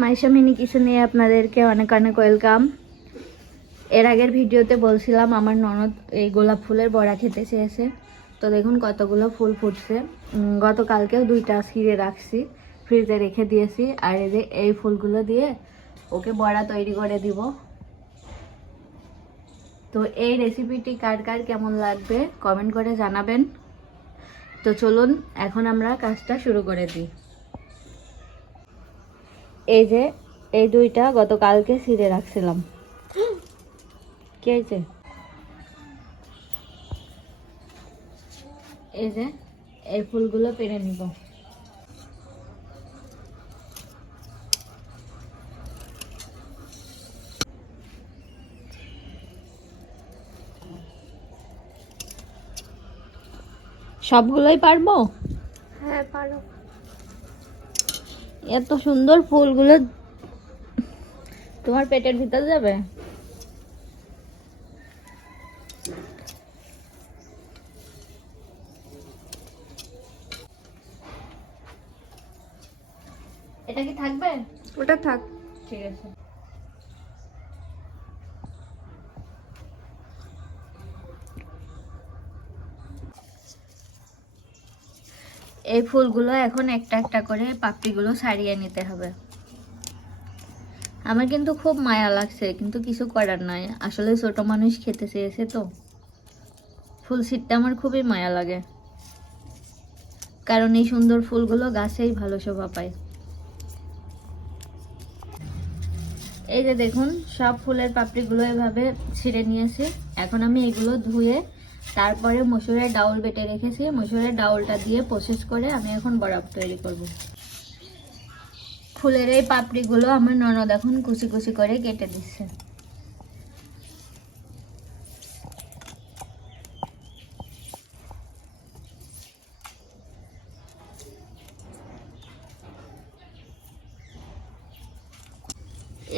Maisha mini কিচেনে নিয়ে আপনাদেরকে অনেক অনেক ওয়েলকাম। এর আগের ভিডিওতে বলছিলাম আমার ননদ এই গোলাপ ফুলের বড়া খেতে চেয়েছে, তো দেখুন কতগুলো ফুল ফুটছে। গতকালকেও 2টা ছিঁড়ে রাখছি, ফ্রিজে রেখে দিয়েছি। আর এই ফুলগুলো দিয়ে ওকে বড়া তৈরি করে দিব। তো এই রেসিপিটি কার কার কেমন লাগবে কমেন্ট করে জানাবেন। তো চলুন এখন আমরা কাজটা শুরু করে দিই। এই 2টা গতকালকে ছিঁড়ে রাখছিলাম। কি হয়েছে? এই ফুলগুলো পেরে নিব। সবগুলোই পারবো? হ্যাঁ পারো। এত সুন্দর ফুলগুলো তোমার পেটের ভিতর যাবে? এটা কি থাকবে? ওটা থাক। ঠিক আছে। এই ফুলগুলো এখন একটা একটা করে পাপড়িগুলো ছাড়িয়ে নিতে হবে। আমার কিন্তু খুব মায়া লাগছে, কিন্তু কিছু করার নাই, আসলে ছোট মানুষ খেতে চেয়েছে তো। ফুল ছিঁড়তে আমার খুবই মায়া লাগে, কারণ এই সুন্দর ফুলগুলো গাছেই ভালো শোভা পায়। এই যে দেখুন সব ফুলের পাপড়িগুলো এভাবে ছিঁড়ে নিয়েছি। এখন আমি এগুলো ধুয়ে তারপরে মসুরের ডাউল বেটে রেখেছি, মসুরের ডাউলটা দিয়ে প্রসেস করে আমি এখন বড়া তৈরি করব। ফুলের এই পাপড়িগুলো আমার ননদ এখন কুচি কুচি করে কেটে দিচ্ছে।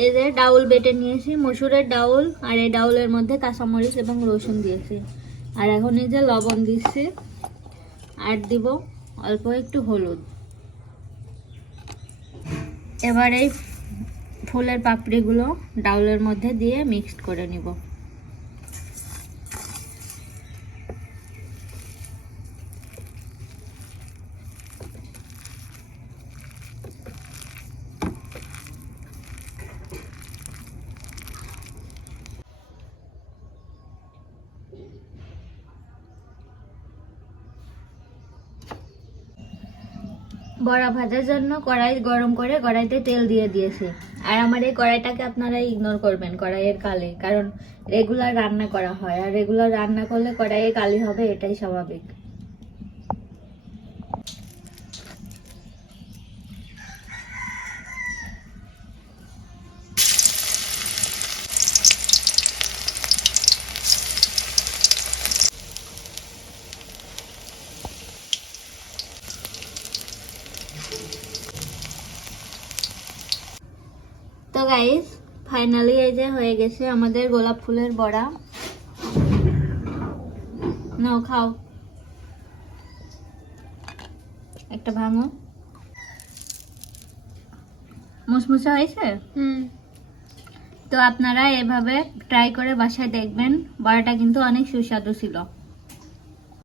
এই যে ডাউল বেটে নিয়েছি, মসুরের ডাউল, আর এই ডাউলের মধ্যে কাঁচামরিচ এবং রসুন দিয়েছি। আর এখন এই যে লবণ দিচ্ছি, আর দিব অল্প একটু হলুদ। এবার এই ফুলের পাপড়িগুলো ডাউলের মধ্যে দিয়ে মিক্সড করে নিব। বড়া ভাজার জন্য কড়াই গরম করে কড়াইতে তেল দিয়ে দিয়েছি। আর আমার এই কড়াইটাকে আপনারা ইগনোর করবেন, কড়াইয়ের কালি, কারণ রেগুলার রান্না করা হয়, আর রেগুলার রান্না করলে কড়াইয়ে কালি হবে, এটাই স্বাভাবিক। তো গাইস ফাইনালি এই যে হয়ে গেছে আমাদের গোলাপ ফুলের বড়া। নাও খাও, একটা ভাঙো। মুসমুসে হয়েছে? তো আপনারা এভাবে ট্রাই করে বাসায় দেখবেন, বড়াটা কিন্তু অনেক সুস্বাদু ছিল।